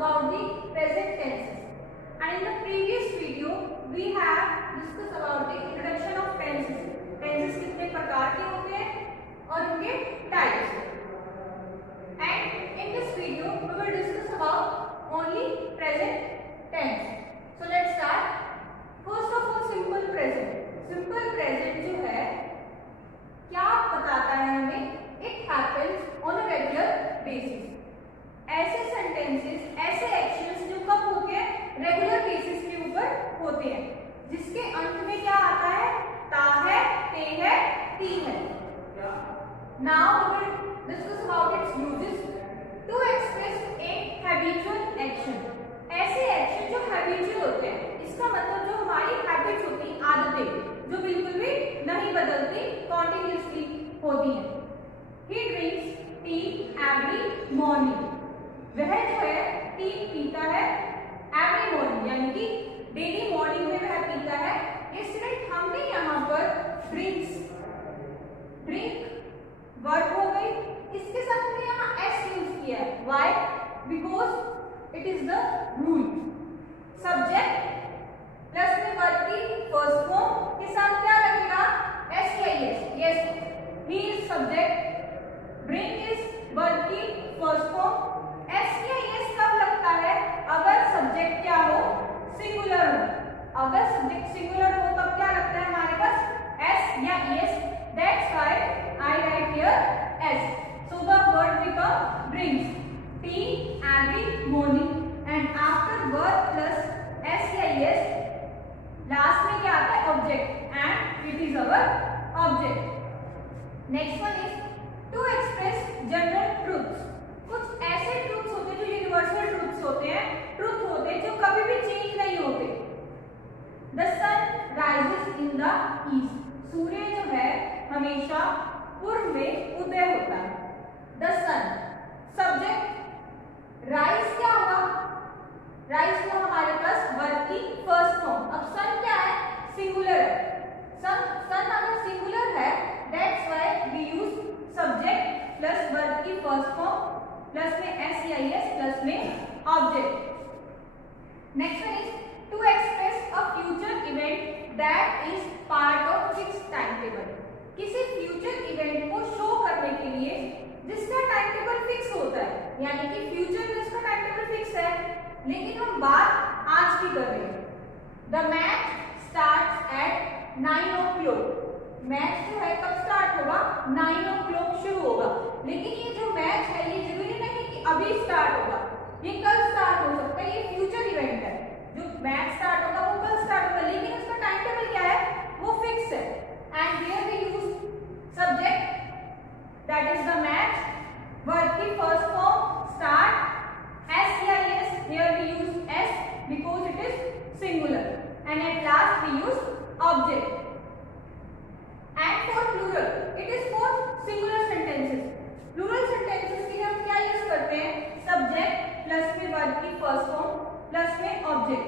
about the present tenses. And in the previous video, we have discussed about the introduction of tenses. Tenses कितने प्रकार के होते हैं और उनके types. And in this video, we will discuss about only present tense. So let's start. First of all, simple present. Simple present जो है क्या बताता है हमें? It happens on a regular basis. ऐसे सेंटेंसेस, ऐसे एक्शंस जो कब होते हैं? रेगुलर बेसिस के ऊपर होते हैं, जिसके अंत में क्या आता है? ता है, ते है, ती है. Now we will discuss about its uses to express a habitual action. ऐसे एक्शन जो हैबिचुअल होते हैं, इसका मतलब जो हमारी हैबिट्स होती हैं, आदतें जो बिल्कुल भी नहीं बदलती, कॉन्टिन्यूसली होती हैं. He drinks tea every morning. वह जो है टी पीता है एवरी मॉर्निंग, यानी कि डेली मॉर्निंग में वह पीता है. ये स्टूडेंट हमने यहाँ पर ड्रिंक्स, ड्रिंक वर्ब हो गई, इसके साथ हमने यहाँ एस यूज किया है. Why? Because it is the rule. Subject plus में वर्ब की फर्स्ट फॉर्म के साथ क्या लगेगा? एस या S. Yes, he is subject, drink is verb की फर्स्ट फॉर्म. एस या एस कब लगता है? अगर सब्जेक्ट क्या हो? सिंगुलर हो. अगर सब्जेक्ट सिंगुलर हो तब क्या लगता है हमारे पास? एस या S. That's why I write here S. So the word become drinks tea every morning and after verb plus S या एस लास्ट में क्या आता है? Object, and it is our object. Next one is to express general truths. कुछ ऐसे ट्रूथ्स होते हैं जो यूनिवर्सल ट्रूथ्स होते हैं, ट्रूथ होते हैं जो कभी भी चेंज नहीं होते. The sun rises in the east. सूर्य जो है हमेशा पूर्व में उदय होता है. द सन सब्जेक्ट, राइज क्या होगा? राइज को हमारे पास वर्ब की फर्स्ट फॉर्म. अब सन क्या है? सिंगुलर है. सन अगर सिंगुलर है, that's why we use subject plus verb की फर्स्ट फॉर्म प्लस में एस या एस प्लस में object. Next one is to express a future event that is part of fix time table. किसी फ्यूचर इवेंट को show करने के लिए जिसका टाइम टेबल फिक्स होता है, यानी कि फ्यूचर में इसका टाइम टेबल फिक्स है, लेकिन हम बात आज की कर रहे हैं. The match starts at 9 o'clock. Match जो है कब स्टार्ट होगा? 9 o'clock शुरू होगा. लेकिन ये जो मैच है ये जरूरी नहीं कि अभी स्टार्ट होगा, ये कल स्टार्ट हो सकता है. ये फ्यूचर इवेंट है. जो मैच स्टार्ट होगा वो कल स्टार्ट होगा, लेकिन उसका टाइम टेबल क्या है? वो फिक्स है. And here we use subject that is the match, verb की फर्स्ट फॉर्म स्टार्ट, एस या S. Here we use S because it is singular, and at last we use object. And for plural, it is for singular sentences. Plural sentences के लिए हम क्या यूज करते हैं? Subject plus में verb की first form plus में object.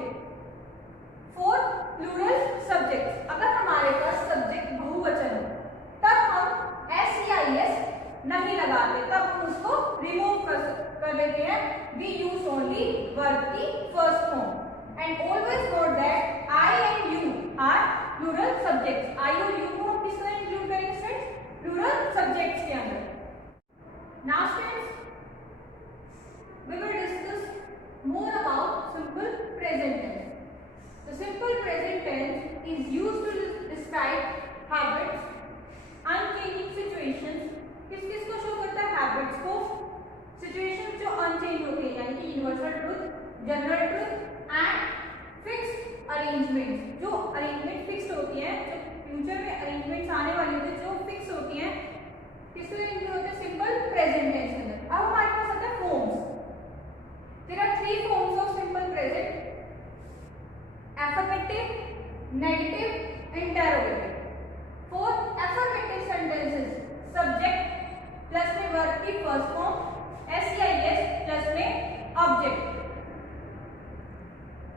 For plural subjects, अगर हमारे पास subject बहुवचन हो, तब हम s या s नहीं लगाते, तब हम उसको remove कर देते हैं. We use only verb की first form. And always note that I and you are plural subjects. I और you को हम किस तरह इंक्लूड करेंगे स्टूडेंट्स? प्लूरल सब्जेक्ट्स के अंदर. Now students we will discuss more about simple present tense. The simple present tense is used to describe habits, unchanging situations. किस किस को शो करता है? हैबिट्स को. सिचुएशंस जो अनचेंज होती है, यानी कि universal truth, general truth and fixed arrangement. जो अरेंजमेंट फिक्स्ड होती है, जो फ्यूचर में अरेंजमेंट्स आने वाली होती है जो फिक्स होती हैं, किस तरह इनके होते हैं? सिंपल प्रेजेंट टेंस के अंदर. अब हमारे पास आता है forms. There are 3 forms of simple present: affirmative, negative, interrogative. For affirmative sentences, subject plus में verb की first form, s या s प्लस में object.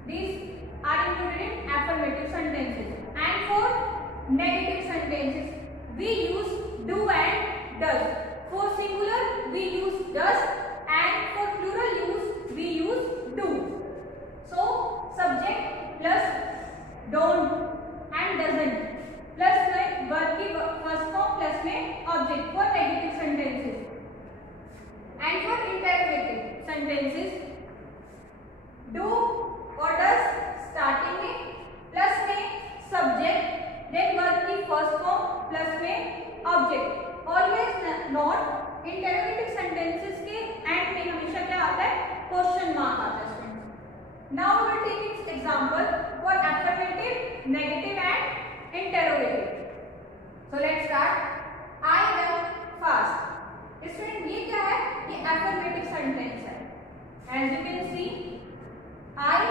These are included in affirmative sentences. And for negative sentences, we use do and does. For singular, we use does, and for plural use, we use sentences do और does starting में, plus में subject, then verb की first form, plus में object. Always not. Interrogative sentences के end में हमेशा क्या आता है? क्वेश्चन मार्क आता है students. Now we will take its example for affirmative, negative and interrogative. So let's start. I run fast. Student ये क्या है? ये अफर्मेटिव सेंटेंस है। As you can see I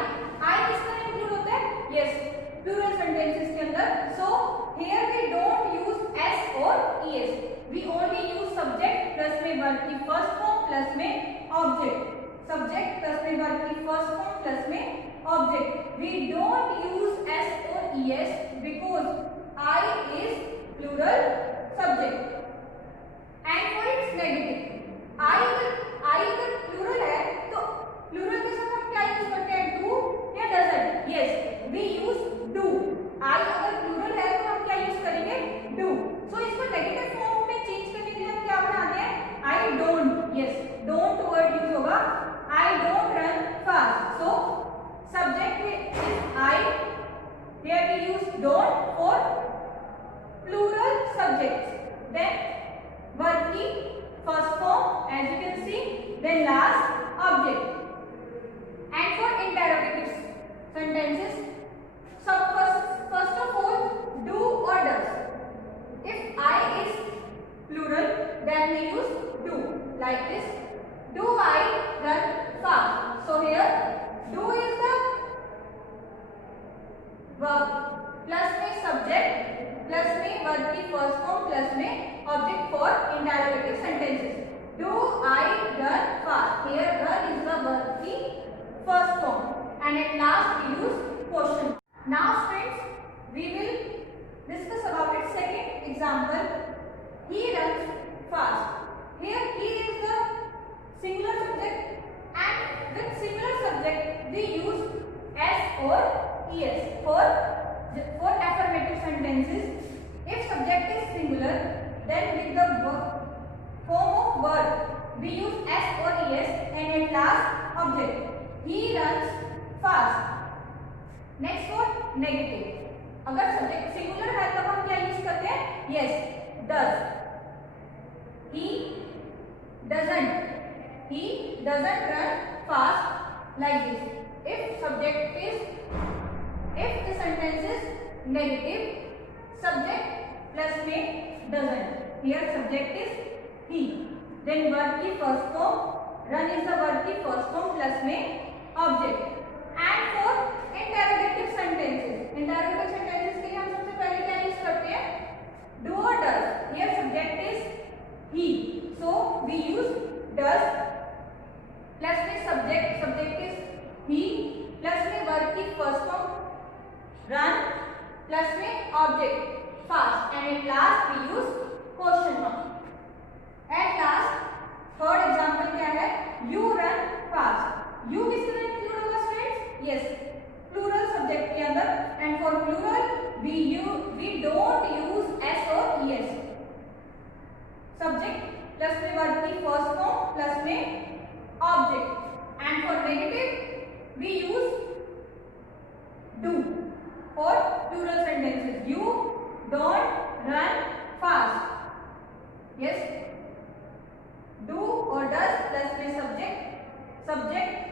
किसका इंक्लूड होता है? यस, प्लूरल सेंटेंसेस के अंदर। So here we don't use S और es, we only use subject plus में वर्ब की फर्स्ट फॉर्म प्लस में ऑब्जेक्ट। सब्जेक्ट प्लस में वर्ब की फर्स्ट फॉर्म प्लस में object. We don't use S और es because I is plural subject. And for its negative, I अगर plural है तो प्लूरल के साथ हम क्या यूज करते हैं? डू या doesn't? Yes, we use do. I अगर प्लूरल है तो हम क्या यूज करेंगे? डू। सो इसको नेगेटिव फॉर्म में चेंज करने के लिए हम क्या बनाते हैं? I don't. Yes, don't word use होगा। I don't run fast. So subject is I, here we use don't for plural subjects. Then verb की first form as you can see, then last object. And for interrogative sentences, so first of all, do or does. If I is plural, then we use do, like this. Do I run fast? So here, do is the verb, plus में subject, plus में verb की first form, plus में object for interrogative sentences. Do I run fast? Here, run is the verb की first form, and at last we use question. Now friends, we will discuss about its second example. He runs fast. Here he is the singular subject, and with singular subject we use s or es for affirmative sentences. If subject is singular, then with the form of verb we use s or es, and at last object. He runs fast. Next for negative. अगर subject singular है तब हम क्या यूज करते हैं? Yes, does. He doesn't run fast like this. If the sentence is negative, subject plus में doesn't. Here subject is he. Then verb की first form, run is the verb की first form plus में object. And for interrogative sentences, interrogative sentences के लिए हम सबसे पहले क्या यूज करते हैं? डू और does. Here subject is he, so we use does plus में सब्जेक्ट इज ही, प्लस में वर्ब की फर्स्ट फॉर्म रन, प्लस में object fast, and at last we use question mark. At last third example क्या है? You run fast. You किसके लिए इंक्लूड होगा students? Yes, plural subject के अंदर। And for plural we don't use S और ES. Subject plus में verb की फर्स्ट फॉर्म प्लस में object. And for negative we use do for plural sentences. You don't run fast. Yes, do और does plus में subject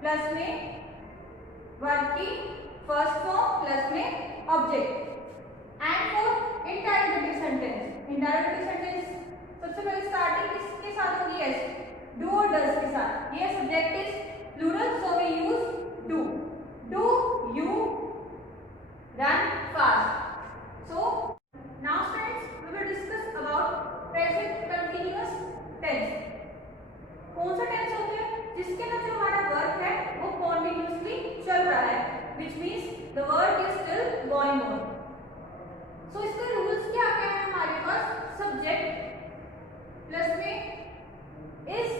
plus में verb की first form plus में object. And for interrogative sentence सबसे पहले स्टार्टिंग किसके साथ होगी? यस, डू और डज के साथ। ये subject is plural, so we use do. Do you run fast. So now students we will discuss about present continuous tense. कौन सा टेंस होता है? जिसके अंदर जो हमारा वर्क है वो कॉन्टिन्यूअसली चल रहा है, which means the work is still going on. So इसके रूल्स क्या क्या है हमारे पास? सब्जेक्ट प्लस में is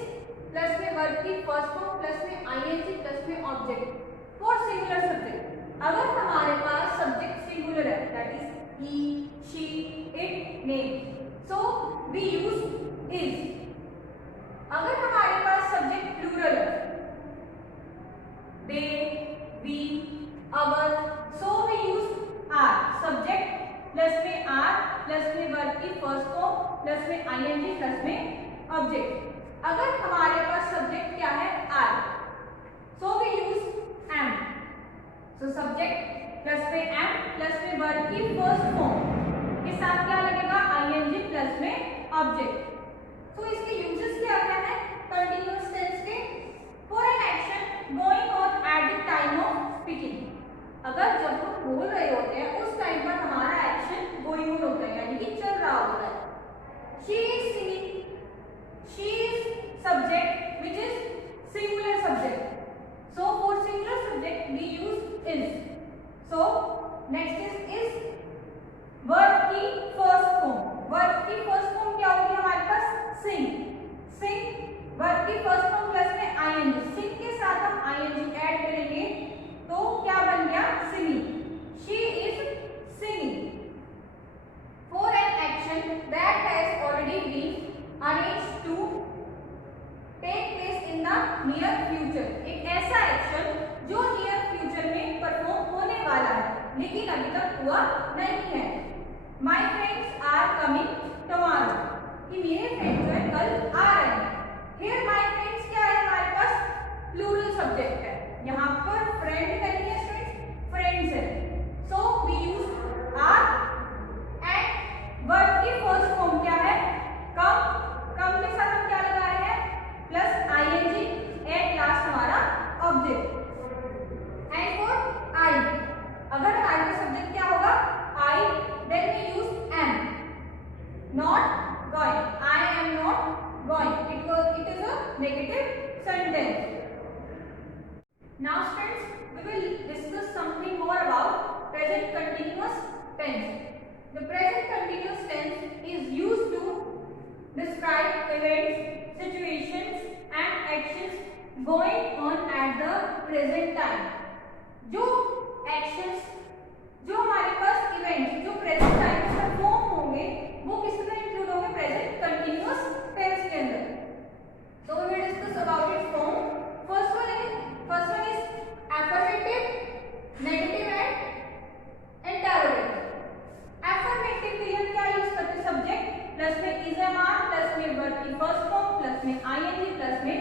प्लस में वर्ब की फर्स्ट फॉर्म प्लस में ing प्लस में ऑब्जेक्ट फॉर सिंगुलर सब्जेक्ट। अगर हमारे पास सब्जेक्ट सिंगुलर है, that is he, she, it, name, so we use is. अगर हमारे पास सब्जेक्ट प्लूरल है ऑब्जेक्ट। अगर हमारे पास सब्जेक्ट क्या है I, so we use am। So subject plus में am प्लस में वर्ब की फर्स्ट फॉर्म के साथ क्या लगेगा, ing प्लस में ऑब्जेक्ट। तो इसके यूजेस क्या क्या है कंटिन्यूअस टेंस के, for an action going on at the time of speaking. अगर जब हम बोल रहे होते हैं उस टाइम पर हमारा एक्शन गोइंग ऑन होता है, यानी कि चल रहा होता है। She is singing, she is subject which is singular subject. So for singular subject we use is. So next is verb की फर्स्ट फॉर्म। वर्ब की फर्स्ट फॉर्म क्या होगी हमारे पास, सिंग। सिंग वर्ब की फर्स्ट फॉर्म प्लस में ING, sing के साथ हम आईएनजी ऐड करेंगे तो क्या बन गया, singing. She is singing. For an action that has already been arranged to take place in the near future. एक ऐसा एक्शन जो नियर फ्यूचर में परफॉर्म होने वाला है लेकिन अभी तक हुआ नहीं है। My friends are coming tomorrow, कि मेरे फ्रेंड्स जो है कल आ रहे हैं। हियर माई फ्रेंड्स क्या है हमारे पास, प्लूरल सब्जेक्ट है, यहाँ पर फ्रेंड नहीं है स्टूडेंट्स, फ्रेंड्स है। So we use are and verb की फर्स्ट फॉर्म क्या है, कम। कम के साथ हम क्या लगा रहे हैं, प्लस आईएनजी एट लास्ट हमारा ऑब्जेक्ट। एंड फॉर आई, अगर हमारे पास सब्जेक्ट क्या होगा, I, then we use am. Not going, I am not going, it is a negative sentence. Now students, we will discuss something more about present continuous tense. The present continuous tense is used to describe events, situations and actions going on at the present time. जो actions, जो हमारे पास events जो present time में परफॉर्म होंगे वो किसमें इंक्लूड होंगे, present continuous tense के अंदर। So we will discuss about its form. First one is affirmative, negative and interrogative. Affirmative के लिए क्या यूज करते हैं, सब्जेक्ट प्लस में is am are प्लस में वर्ब की फर्स्ट फॉर्म प्लस में ing प्लस में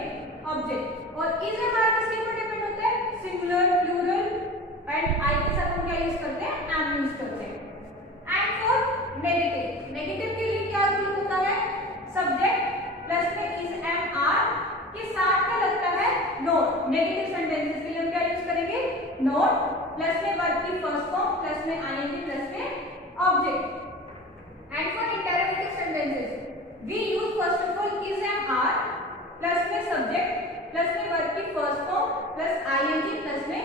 ऑब्जेक्ट। और is am are किसके ऊपर डिपेंड होता है, सिंगुलर, प्लूरल एंड आई के साथ हम क्या यूज करते हैं, am यूज करते हैं। एंड फॉर नेगेटिव, नेगेटिव के लिए क्या यूज होता है, सब्जेक्ट प्लस में is am are के साथ क्या लगता है, नोट। नेगेटिव सेंटेंसेस के लिए हम क्या यूज करेंगे, नोट प्लस में वर्ब की फर्स्ट फॉर्म प्लस में आईएनजी प्लस में object. And for interrogative sentences we use first of all is am are plus में सब्जेक्ट प्लस में वर्ब की first form plus ING plus में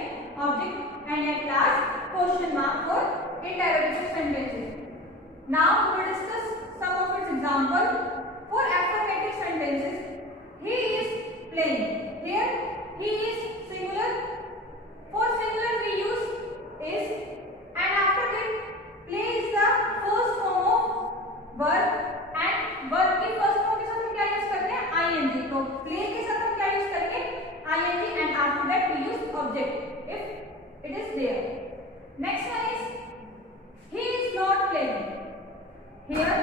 object and at last question mark for interrogative sentences. Now we will discuss some of its example. For affirmative sentences, he is playing. Here he is singular. For singular we use is, and after that play is the first form of verb and verb की first form के साथ हम क्या यूज करते हैं, ing। तो play के साथ हम क्या यूज करेंगे, ing and after that we use object if it is there. Next one is he is not playing. Here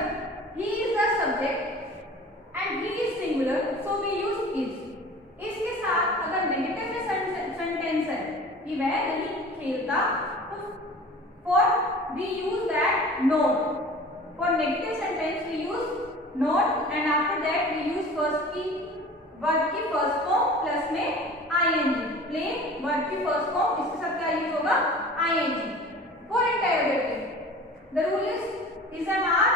he is the subject and he is singular, so we use is. इसके साथ अगर नेगेटिव में सेंटेंस है कि वह नहीं खेलता तो for we use that not. For negative sentence we use not and after that we use first की वर्ब की फर्स्ट फॉर्म प्लस में आईएनजी। प्ले वर्ब की फर्स्ट फॉर्म, इसके साथ क्या यूज होगा, ING. For interrogative the rule is am are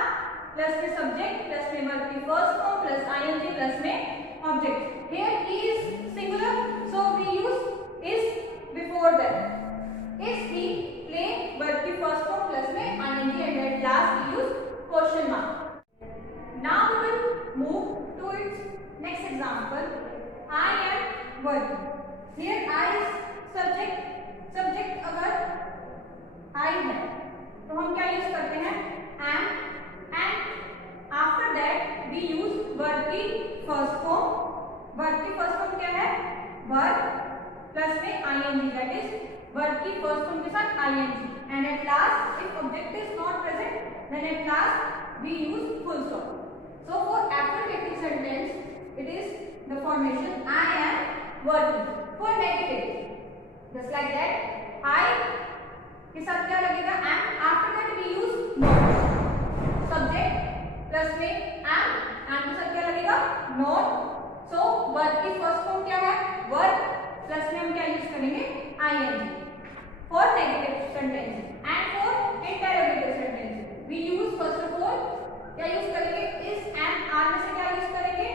plus में subject plus में वर्ब की first form plus ING plus में object. Here he is singular, so we use is before that. Is he play verb की first form plus में ing and at last we use question mark. Now we will move to its next example. I am working. Here I is subject. Subject अगर I है तो हम क्या यूज करते हैं, am and after that we use verb की first form। Verb की first form क्या है, वर्ब प्लस में आईएनजी, दैट इज वर्ब की फर्स्ट फॉर्म के साथ ING and at last if object is not present then at last we use full stop. So for affirmative sentence it is the formation I am working. For negative, just like that, I के साथ क्या लगेगा am, after that we use not. Subject plus में am के साथ क्या लगेगा not. So verb की फर्स्ट फॉर्म क्या है verb प्लस में हम क्या यूज करेंगे ing. For negative sentences and for interrogative sentences we use first of all क्या यूज करेंगे is am, are में से क्या यूज करेंगे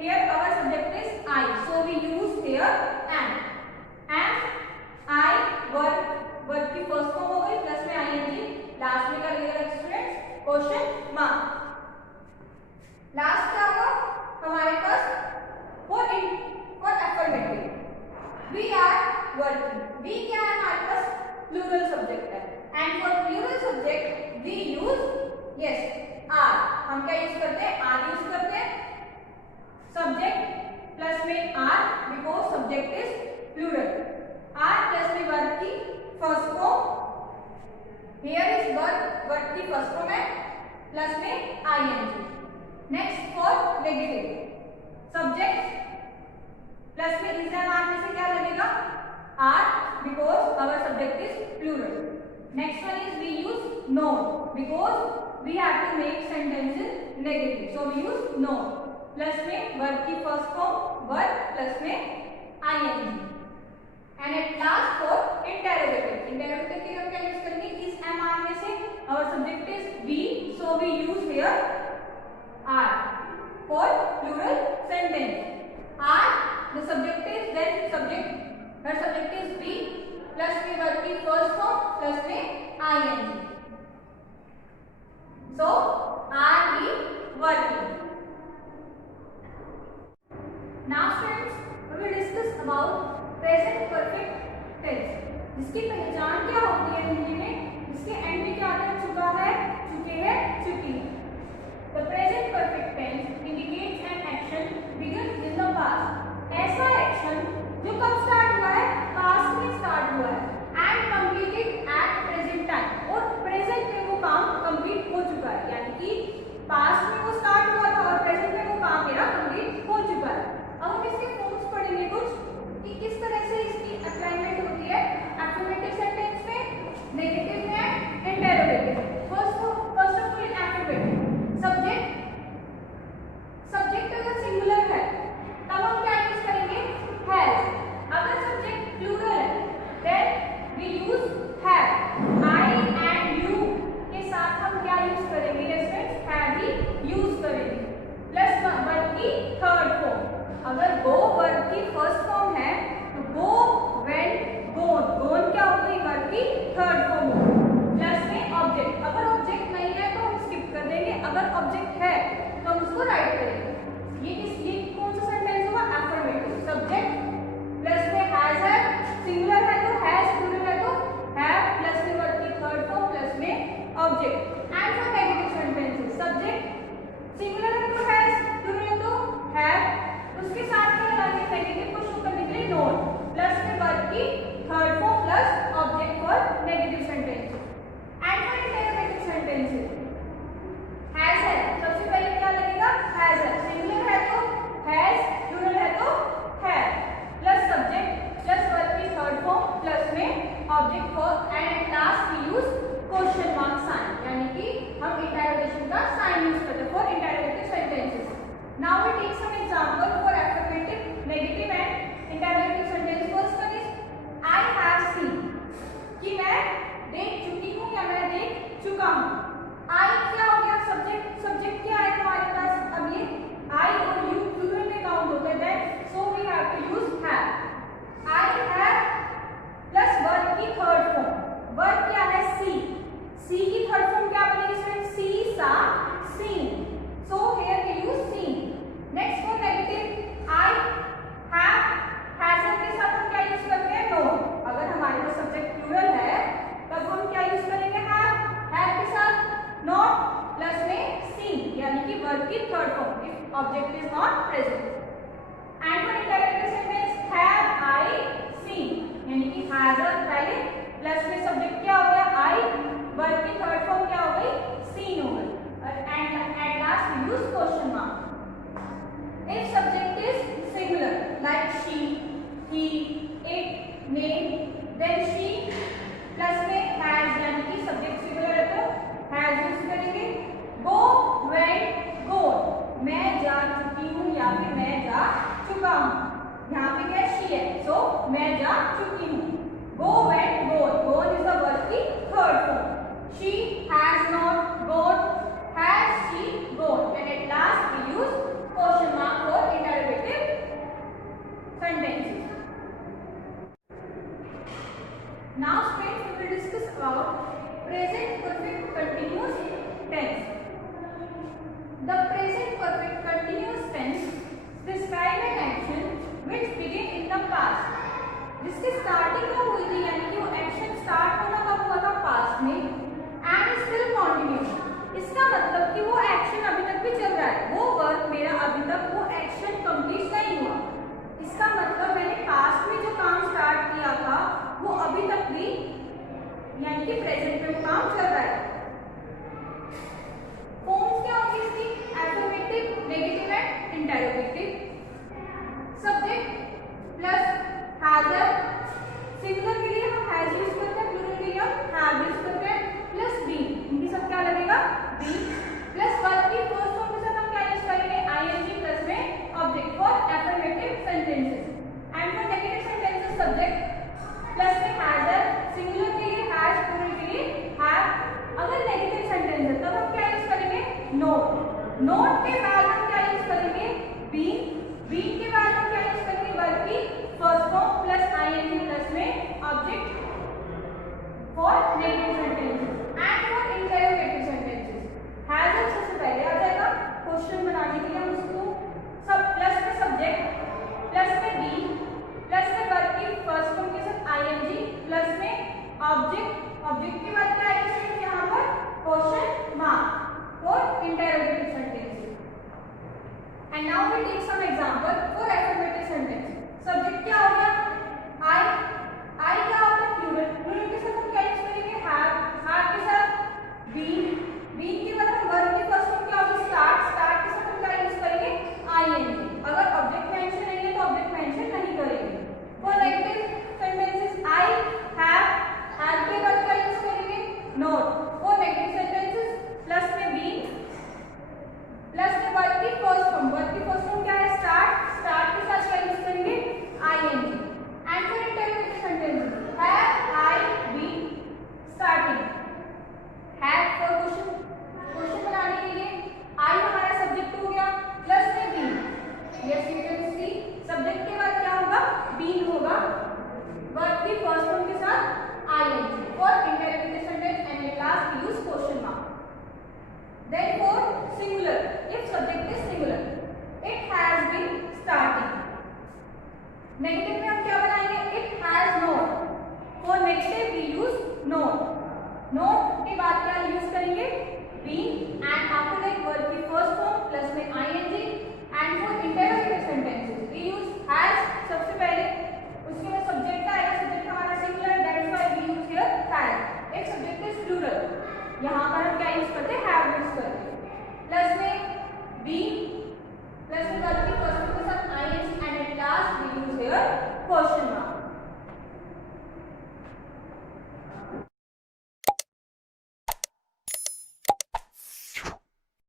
here our subject is I, so we use here am. I verb की first form हो गई प्लस में ing, लास्ट में क्या लगेगा स्टूडेंट्स क्वेश्चन मार्क. लास्ट क्या होगा हमारे पास for affirmative we are working. we क्या है हमारे पास प्लूरल सब्जेक्ट है and for plural subject we use yes are. हम क्या यूज करते हैं are यूज करते हैं subject प्लस में are because subject is plural. are plus में verb की first form, here is verb की फर्स्ट फॉर्म है प्लस में ing. Next for negative subject plus में is and are में से क्या लगेगा are because our subject is plural. Next one is we use not because we have to make sentences negative, so we use not. Plus में verb की first form verb plus में ing. And at last for interrogative. Interrogative के हम क्या use करेंगे is am are में से our subject is we, so we use here are. For plural sentence are the subject is then subject her subject is we plus में verb की first form plus में ing. So are we working? Now students we will discuss about present perfect tense. जिसकी पहचान क्या होती है हिंदी में, जिसके एंड में क्या आता है चुका है, चुके हैं, चुकी है. The present perfect tense indicates an action began in the past. ऐसा एक्शन जो कब स्टार्ट हुआ है पास्ट में स्टार्ट हुआ है and completed at present time, और प्रेजेंट में वो काम कंप्लीट हो चुका है. यानी कि पास्ट में वो स्टार्ट हुआ था और प्रेजेंट में वो काम मेरा कंप्लीट हो चुका है. अब हम इसके फॉर्म्स पढ़ेंगे कुछ कि किस तरह से इसकी अप्लाइमेंट होती है अफर्मेटिव सेंटेंस में, नेगेटिव में, interrogative. First of all in affirmative subject अगर सिंगुलर है तब हम क्या यूज करेंगे हैज. अगर सब्जेक्ट प्लूरल है then we use have. I and you के साथ हम क्या यूज करेंगे स्टूडेंट्स हैव ही यूज करेंगे. प्लस वर्ब की थर्ड फॉर्म, अगर गो वर्ब की फर्स्ट फॉर्म है तो गो, वेंट, गोन. गोन क्या होगी वर्ब की थर्ड फॉर्म होगी. प्लस में ऑब्जेक्ट, अगर ऑब्जेक्ट नहीं है तो हम स्किप कर देंगे, अगर ऑब्जेक्ट है तो हम उसको राइट करेंगे. ये कौन सा सेंटेंस होगा अफर्मेटिव. सब्जेक्ट प्लस में हैज है, सिंगुलर है तो हैज, प्लूरल है तो हैव, प्लस में वर्ब की थर्ड फॉर्म प्लस में object. And for negative sentences subject singular है तो हैज, प्लूरल है तो हैव, उसके साथ क्या लगाएंगे नेगेटिव को शो करने के लिए नॉट, प्लस में वर्ब की third form plus object for negative sentences. And for interrogative sentences has है, सबसे पहले क्या लगेगा हैज है, सिंगुलर है तो हैज, प्लूरल है तो have, plus subject plus verb की थर्ड फॉर्म प्लस में object for. And at last we use question mark sign, यानी कि हम इंटरोगेशन का साइन यूज करते हैं for interrogative sentences. Now we take some example for affirmative, negative and interrogative sentence. First one is I have seen, कि मैं देख चुकी हूँ या मैं देख चुका हूँ. Now friends, we will discuss about present perfect continuous tense. The present perfect continuous tense describe an action which begin in the past. जिसकी स्टार्टिंग कब हुई थी, यानी कि वो एक्शन स्टार्ट होना कब हुआ था, पास्ट में, एंड स्टिल कंटिन्यू. इसका मतलब कि वो एक्शन अभी तक भी चल रहा है, वो वर्क मेरा अभी तक वो एक्शन कंप्लीट नहीं हुआ. इसका मतलब मैंने पास्ट में जो काम स्टार्ट किया था वो अभी तक भी, यानी कि प्रेजेंट में काम चल रहा है. फॉर्म्स क्या होंगी इसकी? Affirmative, negative and interrogative. Subject plus हैजर. सिंगुलर के लिए हम हैज यूज करते हैं, प्लूरल के लिए हम हैव यूज करते हैं. प्लस बी, इनकी सब क्या लगेगा? बी. प्लस वर्ब की फर्स्ट फॉर्म के साथ हम क्या यूज करेंगे? आईएनजी प्लस में object for affirmative sentences. And for negative sentences subject plus में हैजर. सिंगुलर के लिए हैज, प्लूरल के लिए हैव. अगर नेगेटिव सेंटेंस है तब हम क्या यूज करेंगे? नोट. नोट के बाद हम क्या यूज करेंगे? बीन. बीन के बाद हम क्या यूज करेंगे? वर्ब की first form plus ING plus में object for negative sentences. And for interrogative sentences has सबसे पहले आ जाएगा. क्वेश्चन बनाने के लिए हम उसको सब प्लस में सब्जेक्ट प्लस में बी प्लस में वर्ब की फर्स्ट फॉर्म के साथ आईएनजी प्लस में ऑब्जेक्ट. ऑब्जेक्ट के बाद क्या आएगा यहाँ पर? Question mark for interrogative sentences. And now we take some example for affirmative sentence. Subject क्या हो गया? आई. आई क्या होता है? प्लूरल. प्लूरल के साथ हम क्या यूज करेंगे? हैव. हैव के साथ बीन. बीन के बाद हम वर्ब की फर्स्ट फॉर्म क्या होगी? स्टार्ट. स्टार्ट के साथ हम क्या यूज करेंगे? आईएनजी. अगर ऑब्जेक्ट मेंशन नहीं है तो ऑब्जेक्ट मेंशन नहीं करेंगे. For negative sentences I have. Have के बाद क्या यूज करेंगे? Not. For negative sentences plus में बीन प्लस में वर्ब की फर्स्ट फॉर्म. वर्ब की फर्स्ट फॉर्म क्या है? स्टार्ट. स्टार्ट के साथ क्या यूज करेंगे? I N G. And for interrogative sentences have, I, been, starting. Have for question बनाने के लिए आई हमारा सब्जेक्ट हो गया प्लस में been. Yes you can see subject के बाद क्या होगा? बीन होगा. वर्ब की फर्स्ट फॉर्म के साथ I N G for interrogative sentence and at last use question mark. Then for singular, if subject is singular, it has been starting. Negative में हम क्या बनाएंगे? It has not. For negative we use not. Not के बाद क्या use करेंगे? Been and after that verb